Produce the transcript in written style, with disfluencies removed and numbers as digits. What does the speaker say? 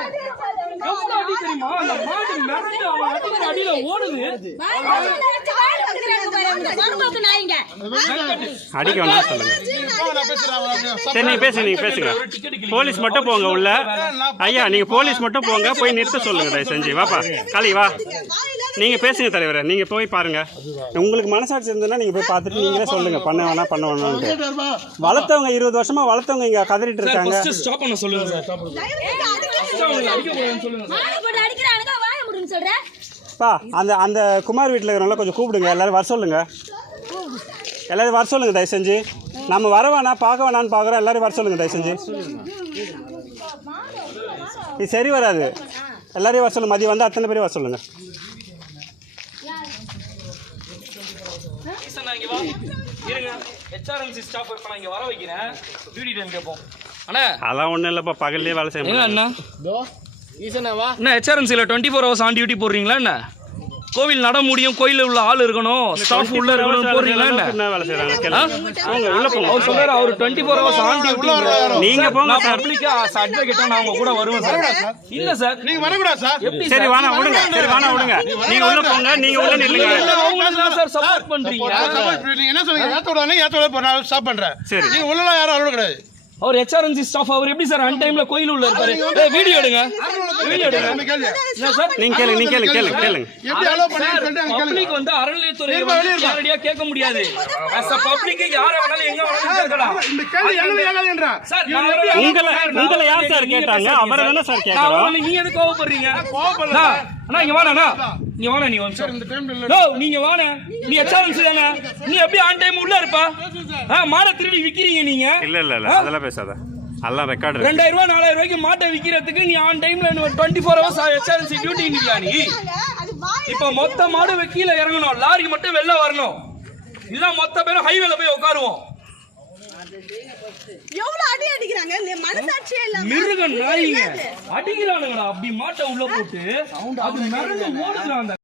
அடிக்கிறாங்கன்னு தெரியுமா? அந்த மாடு மிரண்டு அவன் அடிக்கிற அடியில ஓடுது. அடிக்க வேணாம் சொல்லுங்க. சரி நீங்க பேசுங்க. போலீஸ் மட்டும் போங்க உள்ள. ஐயா நீங்க போலீஸ் மட்டும் போங்க, போய் நிறுத்த சொல்லுங்க தயவு செஞ்சு. வாப்பா காளி வா, நீங்க பேசுங்க தலைவரை. நீங்க போய் பாருங்க, உங்களுக்கு மனசாட்சி இருந்ததுன்னா நீங்க போய் பார்த்துட்டு நீங்களே சொல்லுங்க பண்ண வேணாம்னு. வளர்த்தவங்க 20 வருஷமா வளர்த்தவங்க இங்க கதறிட்டு இருக்காங்க. ஸ்டாப் பண்ண சொல்லுங்க சார். பா அந்த குமார் வீட்டில் இருக்கிறவங்கள கொஞ்சம் கூப்பிடுங்க, எல்லாரும் வர சொல்லுங்க. எல்லாரும் வர சொல்லுங்க தயவு செஞ்சு. நம்ம வர வேணாம் பார்க்க வேணான்னு பார்க்குறோம், எல்லாரும் வர சொல்லுங்க தயவு செஞ்சு. இது சரி வராது, எல்லாரையும் வர சொல்லுங்க. மதியம் வந்து அத்தனை பேரையும் வர சொல்லுங்க. அதெல்லாம் ஒன்றும் இல்லைப்பா, பகல்லே வேலை செய்யணும். என்ன ஹெச்ஆர்என்சியில் 24 hours ஆன் டியூட்டி போடுறீங்களா? என்ன கோவில் நட முடியும், கோயிலில் உள்ள ஆள் இருக்கணும், ஸ்டாஃப் உள்ள இருக்கணும் போடுறீங்களா? என்ன வேலை செய்யறாங்க? அவர் சொல்றாரு அவர் 24 hours ஆன் டியூட்டி. நீங்க போங்க சார். பப்ளிக் அட்வொகேட்டா நான் உங்க கூட வருவேன் சார். இல்ல சார் நீங்க வரக்கூடாது சார். சரி வாணா விடுங்க, நீங்க உள்ள போங்க, நீங்க உள்ள நில்லுங்க. அவங்க சார் சப்போர்ட் பண்றீங்க. நீங்க என்ன சொல்றீங்க? ஏத்தோட போறேன் ஸ்டாப் பண்றேன். சரி நீங்க உள்ள யாரும் அலோட் கிடையாது. அவர் ஹெச்ஆர்என்சி ஸ்டாஃப், அவர் எப்படி சார் அன் டைம்ல கோயில் உள்ள இருப்பாரு? வீடியோ எடுங்க. நீங்க கேளுங்க. எப்படி அலோ பண்ணீங்கன்னு சொல்லிட்டு அங்க கேளுங்க. பப்ளிக் வந்து அறநிலையத்துறை நேரடியா கேட்க முடியாது. as a public யார வேணாலும் எங்க வேணாலும் கேட்கலாம். இந்த கேள்வி என்ன ஏகாதுன்றா? சார் உங்களை யார் சார் கேட்டாங்க? அவரை தானே சார் கேக்குறோம். நீங்க எதுக்கு கோவப்படுறீங்க? அண்ணா இங்க வாடா, நீ சார் இந்த டைம்ல நோ நீங்க வாடா. நீ ஹெச்ஆர்என்சி தானே, நீ எப்படி ஆன் டைம் உள்ள இருப்பா? மாட திருடி விக்கிறீங்க நீங்க. இல்ல அதெல்லாம் பேசாத, எல்லாம் ரெக்கார்ட். 2000 ரூபாய் 4000 ரூபாய்க்கு மாட்டை விக்கிறதுக்கு நீ ஆன் டைம்ல 24 hours ஹெச்ஆர்என்சி டியூட்டி இல்லையா நீ? இப்ப மொத்த மாடு கீழே இறங்கணும், லாரி மட்டும் வெளில வரணும், இல்ல மொத்த பேரும் ஹைவேல போய் உட்காருவோம். எவ்வளவு அடி அடிக்கிறாங்க, மனசாட்சியே இல்லாம மிருக நாயிங்க அடிக்கிறானுங்களா? அப்படி மாட்டை உள்ள போட்டு அது மிரண்டு ஓடுறாங்க.